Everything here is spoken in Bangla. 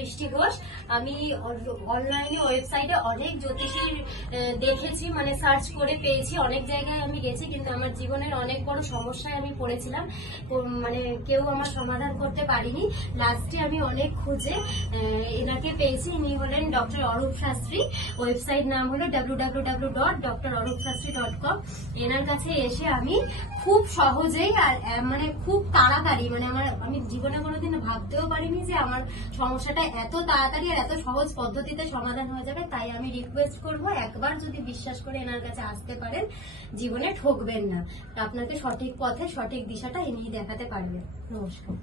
দৃষ্টি ঘোষ। আমি অনলাইনে ওয়েবসাইটে অনেক জ্যোতিষীর দেখেছি, মানে সার্চ করে পেয়েছি, অনেক জায়গায় আমি গেছি, কিন্তু আমার জীবনের অনেক বড় সমস্যায় আমি পড়েছিলাম, মানে কেউ আমার সমাধান করতে পারিনি। লাস্টে আমি অনেক খুঁজে এনাকে পেয়েছি। ইনি হলেন ডক্টর অরূপ শাস্ত্রী। ওয়েবসাইট নাম হলো www.drorupshastri.com। এনার কাছে এসে আমি খুব সহজেই আর মানে খুব তাড়াতাড়ি, মানে আমি জীবনে কোনোদিন ভাবতেও পারিনি যে আমার সমস্যাটা এত তাড়াতাড়ি আর এত সহজ পদ্ধতিতে সমাধান হয়ে যাবে। তাই আমি রিকোয়েস্ট করব, একবার যদি বিশ্বাস করে এনার কাছে আসতে পারেন, জীবনে ঠকবেন না। আপনাকে সঠিক পথে সঠিক দিশাটা ইনি দেখাতে পারবেন। নমস্কার।